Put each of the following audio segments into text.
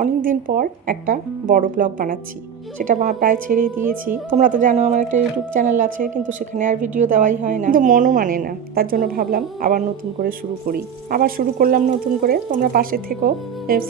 অনেক দিন পর একটা বড় ব্লগ বানাচ্ছি, সেটা প্রায় ছেড়েই দিয়েছি। তোমরা তো জানো আমার একটা ইউটিউব চ্যানেল আছে, কিন্তু সেখানে আর ভিডিও দেওয়াই হয় না, কিন্তু মনও মানে না। তার জন্য ভাবলাম আবার নতুন করে শুরু করি। আবার শুরু করলাম নতুন করে, তোমরা পাশে থেকো,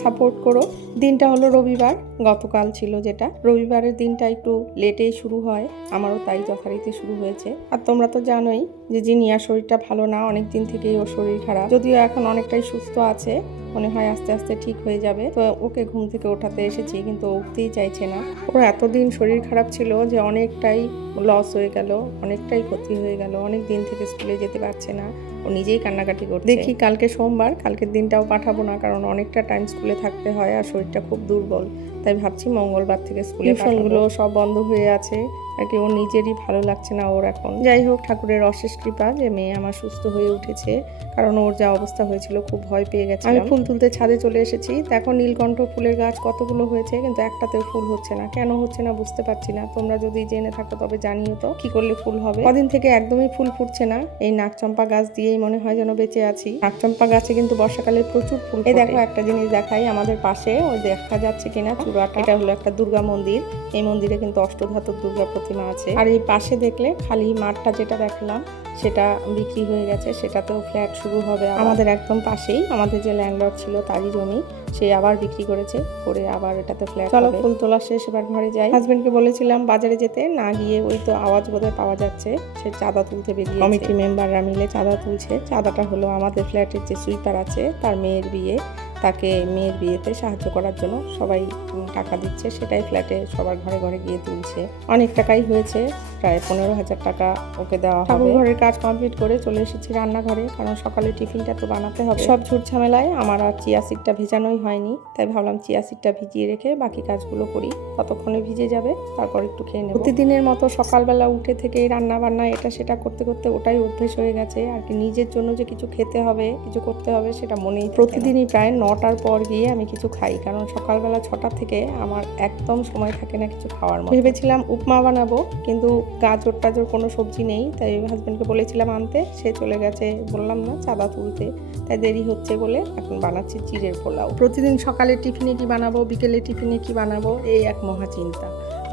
সাপোর্ট করো। দিনটা হলো রবিবার, গতকাল ছিল যেটা রবিবারের দিনটা একটু লেটেই শুরু হয়, আমারও তাই যথারীতি শুরু হয়েছে। আর তোমরা তো জানোই যে জিনিয়ার শরীরটা ভালো না, অনেক দিন থেকেই ওর শরীর খারাপ, যদিও এখন অনেকটাই সুস্থ আছে, মনে হয় আস্তে আস্তে ঠিক হয়ে যাবে। তো ওকে ঘুম থেকে ওঠাতে এসেছি, কিন্তু উঠতেই চাইছে না। ওর এতদিন শরীর খারাপ ছিল যে অনেকটাই লস হয়ে গেল, অনেকটাই ক্ষতি হয়ে গেল। অনেক দিন থেকে স্কুলে যেতে পারছে না, ও নিজেই কান্নাকাটি করছে। দেখি কালকে সোমবার, কালকের দিনটাও পাঠাবো না, কারণ অনেকটা টাইম স্কুলে থাকতে হয় আর শরীরটা খুব দুর্বল। তাই ভাবছি মঙ্গলবার থেকে স্কুলে টিউশনগুলো সব বন্ধ হয়ে আছে আর কি, ওর নিজেরই ভালো লাগছে না ওর এখন। যাই হোক, ঠাকুরের অশেষ কৃপা যে মেয়ে আমার সুস্থ হয়ে উঠেছে, কারণ ওর যা অবস্থা হয়েছিল খুব ভয় পেয়ে গেছে। আমি ফুল তুলতে ছাদে চলে এসেছি, দেখো নীলকণ্ঠ ফুলের গাছ কতগুলো হয়েছে, কিন্তু একটাতেও ফুল হচ্ছে না। কেন হচ্ছে না বুঝতে পারছি না। তোমরা যদি জেনে থাকো তবে জানিও তো কি করলে ফুল হবে। কদিন থেকে একদমই ফুল ফুটছে না। এই নাকচম্পা গাছ দিয়েই মনে হয় যেন বেঁচে আছি। নাকচম্পা গাছে কিন্তু বর্ষাকালে প্রচুর ফুল। এই দেখো একটা জিনিস দেখাই, আমাদের পাশে ওই দেখা যাচ্ছে কিনা চূড়াটা, এটা হলো একটা দুর্গা মন্দির। এই মন্দিরে কিন্তু অষ্টধাতুর দুর্গা প্রতিমা আছে। আর এই পাশে দেখলে খালি মাঠটা যেটা দেখলাম সেটা বিক্রি হয়ে গেছে, সেটাতেও ফ্ল্যাট শুরু হবে। আমাদের একদম পাশেই আমাদের যে ল্যান্ডলর্ড ছিল তারই জমি, সে আবার বিক্রি করেছে, করে আবার এটাতে ফ্ল্যাট। চলো ফুল তোলা শেষ, এবার ঘরে যাই। হাজবেন্ডকে বলেছিলাম বাজারে যেতে, না গিয়ে ওই তো আওয়াজ বোধহয় পাওয়া যাচ্ছে সে চাঁদা তুলতে বেরিয়ে, কমিটি মেম্বাররা মিলে চাঁদা তুলছে। চাঁদাটা হলো আমাদের ফ্ল্যাটের যে সুইপার আছে তার মেয়ের বিয়ে, তাকে মেয়ের বিয়েতে সাহায্য করার জন্য সবাই টাকা দিচ্ছে, সেটাই ফ্ল্যাটে সবার ঘরে ঘরে গিয়ে তুলছে। অনেক টাকাই হয়েছে, প্রায় 15,000 টাকা ওকে দেওয়া হবে। ঠাকুর ঘরের কাজ কমপ্লিট করে চলে এসেছি রান্নাঘরে, কারণ সকালে টিফিনটা তো বানাতে হবে। সব ঝুট ঝামেলায় আমার আর চিয়া সিডটা ভেজানোই হয়নি, তাই ভাবলাম চিয়া সিডটা ভিজিয়ে রেখে বাকি কাজগুলো করি, ততক্ষণে ভিজে যাবে, তারপর একটু খেয়ে নেব। প্রতিদিনের মতো সকালবেলা উঠে থেকেই রান্না বান্না এটা সেটা করতে করতে ওটাই অভ্যেস হয়ে গেছে আর কি। নিজের জন্য যে কিছু খেতে হবে, কিছু করতে হবে, সেটা মনেই। প্রতিদিনই প্রায় 9টার পর গিয়ে আমি কিছু খাই, কারণ সকালবেলা 6টা থেকে আমার একদম সময় থাকে না কিছু খাওয়ার মতো। ভেবেছিলাম উপমা বানাবো, কিন্তু গাজর টাজর কোনো সবজি নেই, তাই হাজবেন্ডকে বলেছিলাম আনতে, সে চলে গেছে বললাম না চাঁদা তুলতে, তাই দেরি হচ্ছে বলে এখন বানাচ্ছি চিড়ের পোলাও। প্রতিদিন সকালে টিফিনে কি বানাবো, বিকেলে টিফিনে কি বানাবো, এই এক মহা চিন্তা।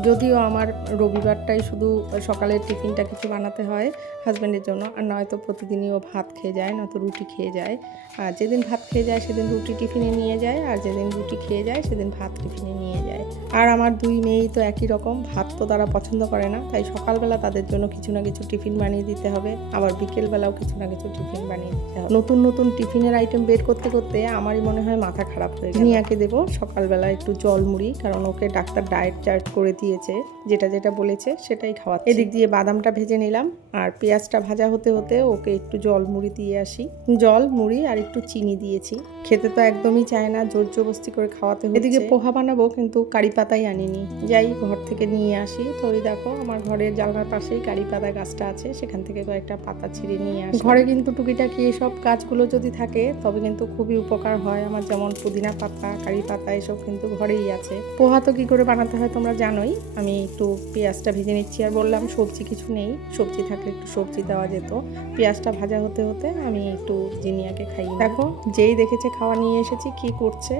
যদিও আমার রবিবারটাই শুধু সকালের টিফিনটা কিছু বানাতে হয় হাজব্যান্ডের জন্য, আর নয়তো প্রতিদিনই ও ভাত খেয়ে যায়, নয়তো রুটি খেয়ে যায়। আর যেদিন ভাত খেয়ে যায় সেদিন রুটি টিফিনে নিয়ে যায়, আর যেদিন রুটি খেয়ে যায় সেদিন ভাত টিফিনে নিয়ে যায়। আর আমার দুই মেয়েই তো একই রকম, ভাত তো তারা পছন্দ করে না, তাই সকালবেলা তাদের জন্য কিছু না কিছু টিফিন বানিয়ে দিতে হবে, আবার বিকেলবেলাও কিছু না কিছু টিফিন বানিয়ে দিতে হবে। নতুন নতুন টিফিনের আইটেম বের করতে করতে আমারই মনে হয় মাথা খারাপ হয়ে গেল। নিয়াকে দেবো সকালবেলা একটু জল মুড়ি, কারণ ওকে ডাক্তার ডায়েট চার্ট করে দিয়েছে, যেটা যেটা বলেছে সেটাই খাওয়াচ্ছি। এদিক দিয়ে বাদামটা ভেজে নিলাম, আর পেঁয়াজটা ভাজা হতে হতে ওকে একটু জল মুড়ি দিয়ে আসি। জল মুড়ি আর একটু চিনি দিয়েছি, খেতে তো একদমই চায় না, জোর জবস্তি করে খাওয়াতে হচ্ছে। এদিকে পোহা বানাবো, কিন্তু কারি পাতাই আনিনি, যাই ঘর থেকে নিয়ে আসি। তো ওই দেখো আমার ঘরের জানলার পাশেই কারি পাতা গাছটা আছে, সেখান থেকে কয়েকটা পাতা ছিঁড়ে নিয়ে আসি। ঘরে কিন্তু টুকিটাকি এসব কাজগুলো যদি থাকে তবে কিন্তু খুবই উপকার হয় আমার, যেমন পুদিনা পাতা, কারি পাতা, এসব কিন্তু ঘরেই আছে। পোহা তো কি করে বানাতে হয় তোমরা জানোই। আমি একটু পেঁয়াজটা ভেজে নিচ্ছি, আর বললাম সবজি কিছু নেই, সবজি থাকলে একটু সবজি দেওয়া যেত। পেঁয়াজটা ভাজা হতে হতে আমি একটু জিনিয়াকে খাইয়ে, দেখো যেই দেখেছে খাওয়া নিয়ে এসেছি কি করছে,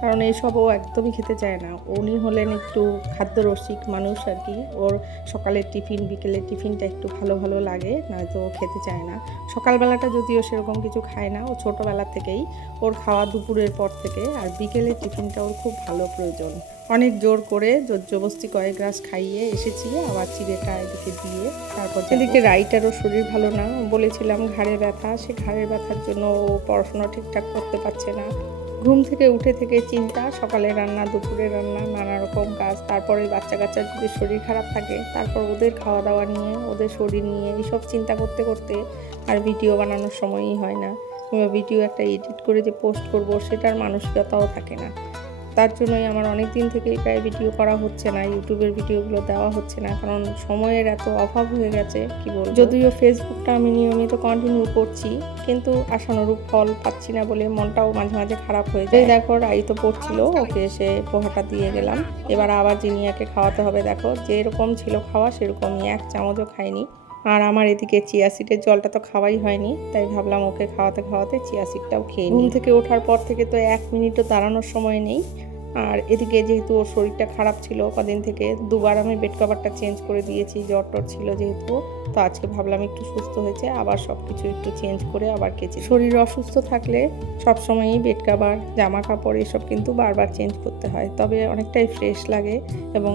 কারণ এইসব ও একদমই খেতে চায় না। উনি হলেন একটু খাদ্যরসিক মানুষ আর কি, ওর সকালের টিফিন বিকেলের টিফিনটা একটু ভালো ভালো লাগে, নয়তো ও খেতে চায় না। সকালবেলাটা যদিও সেরকম কিছু খায় না, ও ছোটোবেলা থেকেই ওর খাওয়া দুপুরের পর থেকে, আর বিকেলের টিফিনটা ওর খুব ভালো প্রয়োজন। অনেক জোর করে জোর জবস্তি কয়েক গ্লাস খাইয়ে এসেছি, আবার চিড়েটা এদিকে দিয়ে তারপর। এদিকে রাইটারও শরীর ভালো না, বলেছিলাম ঘাড়ে ব্যথা, সে ঘাড়ের ব্যথার জন্য ও পড়াশোনা ঠিকঠাক করতে পারছে না। ঘুম থেকে উঠে থেকে চিন্তা, সকালে রান্না, দুপুরে রান্না, নানা রকম কাজ, তারপরে বাচ্চা কাচ্চার যদি শরীর খারাপ থাকে তারপর ওদের খাওয়া দাওয়া নিয়ে, ওদের শরীর নিয়ে এইসব চিন্তা করতে করতে আর ভিডিও বানানোর সময়ই হয় না, কিংবা ভিডিও একটা এডিট করে যে পোস্ট করব সেটার মানসিকতাও থাকে না। তার জন্যই আমার অনেক দিন থেকেই প্রায় ভিডিও করা হচ্ছে না, ইউটিউবের ভিডিওগুলো দেওয়া হচ্ছে না, কারণ সময়ের এত অভাব হয়ে গেছে কি বলবো। যদিও ফেসবুকটা আমি নিয়মিত কন্টিনিউ করছি, কিন্তু আশানুরূপ ফল পাচ্ছি না বলে মনটাও মাঝে মাঝে খারাপ হয়ে যায়। দেখো রাই তো পড়ছিল, ওকে এসে পোহাটা দিয়ে গেলাম, এবার আবার জিনিয়াকে খাওয়াতে হবে। দেখো যেরকম ছিল খাওয়া সেরকমই, 1 চামচও খাইনি। আর আমার এদিকে চিয়া সিডের জলটা তো খাওয়াই হয়নি, তাই ভাবলাম ওকে খাওয়াতে খাওয়াতে চিয়া সিডটাও খেয়ে নিই। ঘুম থেকে ওঠার পর থেকে তো 1 মিনিটও দাঁড়ানোর সময় নেই, আর এদিকে যেহেতু ওর শরীরটা খারাপ ছিল কদিন থেকে, দুবার আমি বেড কভারটা চেঞ্জ করে দিয়েছি, জ্বর টর ছিল যেহেতু। তো আজকে ভাবলাম একটু সুস্থ হয়েছে, আবার সব কিছু একটু চেঞ্জ করে আবার কেচে। শরীর অসুস্থ থাকলে সবসময়ই বেড কভার, জামা কাপড় এসব কিন্তু বারবার চেঞ্জ করতে হয়, তবে অনেকটাই ফ্রেশ লাগে এবং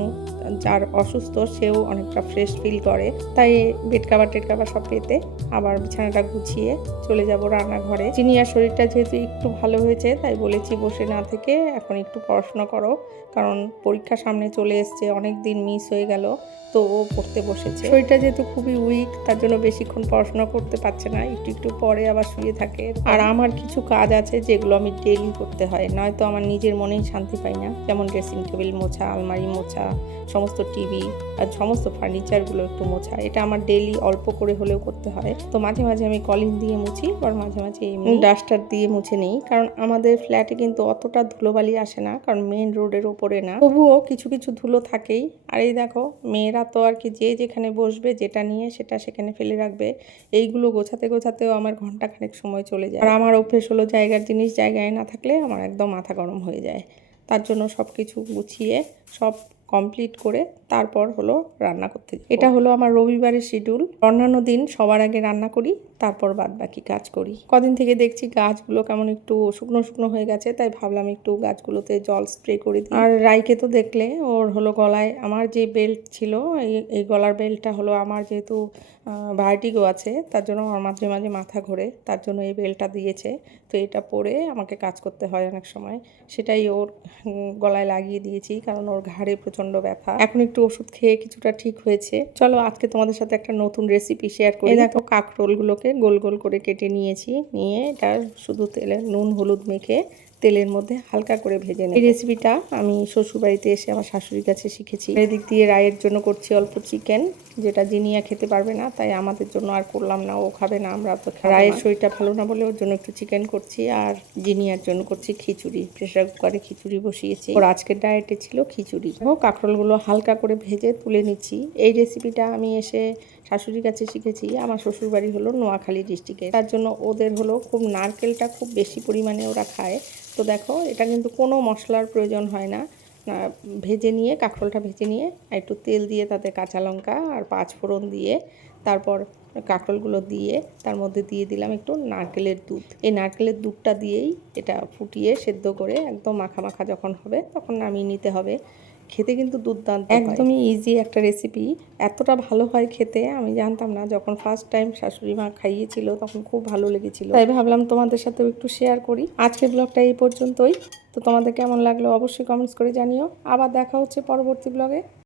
যার অসুস্থ সেও অনেকটা ফ্রেশ ফিল করে। তাই বেড কভার টেড কভার সব পেতে আবার বিছানাটা গুছিয়ে চলে যাব রান্নাঘরে। জিনিয়ার শরীরটা যেহেতু একটু ভালো হয়েছে তাই বলেছি বসে না থেকে এখন একটু পড়াশোনা করো, কারণ পরীক্ষা সামনে চলে এসছে, অনেক দিন মিস হয়ে গেল। তো ও পড়তে বসেছে। শরীরটা যেহেতু খুবই উইক, তার জন্য বেশিক্ষণ পড়াশোনা করতে পারছে না, একটু একটু পরে আবার শুয়ে থাকে। আর আমার কিছু কাজ আছে যেগুলো আমি ডেইলি করতে হয়, নয়তো আমার নিজের মনেই শান্তি পাই না। যেমন ড্রেসিং টেবিল মোছা, আলমারি মোছা, সমস্ত টিভি আর সমস্ত ফার্নিচারগুলো একটু মোছা, এটা আমার ডেইলি অল্প করে হলেও করতে হয়। তো মাঝে মাঝে আমি কলিন দিয়ে মুছি, আর মাঝে মাঝে এমনি ডাস্টার দিয়ে মুছে নিই, কারণ আমাদের ফ্ল্যাটে কিন্তু অতটা ধুলোবালি আসে না, কারণ মেইন রোডের ওপরে না। তবুও কিছু কিছু ধুলো থাকেই। আর এই দেখো, মেয়েরা তো আর কি যে যেখানে বসবে যেটা নিয়ে সেটা সেখানে ফেলে রাখবে, এইগুলো গোছাতে গোছাতেও আমার ঘন্টাখানেক সময় চলে যায়। আর আমার অভ্যেস হলো জায়গার জিনিস জায়গায় না থাকলে আমার একদম মাথা গরম হয়ে যায়। তার জন্য সব কিছু গুছিয়ে সব কমপ্লিট করে তারপর হলো রান্না করতে। এটা হলো আমার রবিবারের শিডিউল। অন্যান্য দিন সবার আগে রান্না করি, তারপর বাদ বাকি কাজ করি। কদিন থেকে দেখছি গাছগুলো কেমন একটু শুকনো শুকনো হয়ে গেছে, তাই ভাবলাম একটু গাছগুলোতে জল স্প্রে করে দিই। আর রাইকে তো দেখলে ওর হলো গলায় আমার যে বেল্ট ছিল, এই গলার বেল্টটা হলো আমার যেহেতু ভার্টিগো আছে, তার জন্য আমার মাঝে মাঝে মাথা ঘোরে, তার জন্য এই বেল্টটা দিয়েছে। তো এটা পরে আমাকে কাজ করতে হয় অনেক সময়, সেটাই ওর গলায় লাগিয়ে দিয়েছি, কারণ ওর ঘাড়ে প্রচন্ড ব্যথা। এখন একটু ওষুধ খেয়ে কিছুটা ঠিক হয়েছে। চলো আজকে তোমাদের সাথে একটা নতুন রেসিপি শেয়ার করি। দেখো, কাঁকরোলগুলোকে গোল গোল করে কেটে নিয়েছি, নিয়ে এটা শুধু তেলে নুন হলুদ মেখে তেলের মধ্যে হালকা করে ভেজে নেব। এই রেসিপিটা আমি শ্বশুরবাড়িতে এসে আমার শাশুড়ির কাছে শিখেছি। এদিক দিয়ে রায়ের জন্য করছি অল্প চিকেন, যেটা জিনিয়া খেতে পারবে না, তাই আমাদের জন্য আর করলাম না, ও খাবে না, আমরা তো রায়ের শরীরটা ভালো না বলে ওর জন্য একটু চিকেন করছি, আর জিনিয়ার জন্য করছি খিচুড়ি। প্রেসার কুকারে খিচুড়ি বসিয়েছি, ওর আজকের ডায়েটে ছিল খিচুড়ি। কাঁকরোলগুলো হালকা করে ভেজে তুলে নিচ্ছি। এই রেসিপিটা আমি এসে শাশুড়ির কাছে শিখেছি। আমার শ্বশুরবাড়ি হলো নোয়াখালী ডিস্ট্রিক্টে, তার জন্য ওদের হলো খুব নারকেলটা খুব বেশি পরিমাণে ওরা খায়। তো দেখো, এটা কিন্তু কোনো মশলার প্রয়োজন হয় না। ভেজে নিয়ে কাঁকরোলটা ভেজে নিয়ে একটু তেল দিয়ে তাতে কাঁচা লঙ্কা আর পাঁচ ফোড়ন দিয়ে তারপর কাঁকরোলগুলো দিয়ে তার মধ্যে দিয়ে দিলাম একটু নারকেলের দুধ। এই নারকেলের দুধটা দিয়েই এটা ফুটিয়ে সেদ্ধ করে একদম মাখা মাখা যখন হবে তখন নামিয়ে নিতে হবে। খেতে কিন্তু দুর্দান্ত, একদমই ইজি একটা রেসিপি। এতটা ভালো হয় খেতে আমি জানতাম না, যখন ফার্স্ট টাইম শাশুড়ি মা খাইয়েছিল তখন খুব ভালো লেগেছিল, তাই ভাবলাম তোমাদের সাথেও একটু শেয়ার করি। আজকের ব্লগটা এই পর্যন্তই। তো তোমাদের কেমন লাগলো অবশ্যই কমেন্টস করে জানিও। আবার দেখা হচ্ছে পরবর্তী ব্লগে।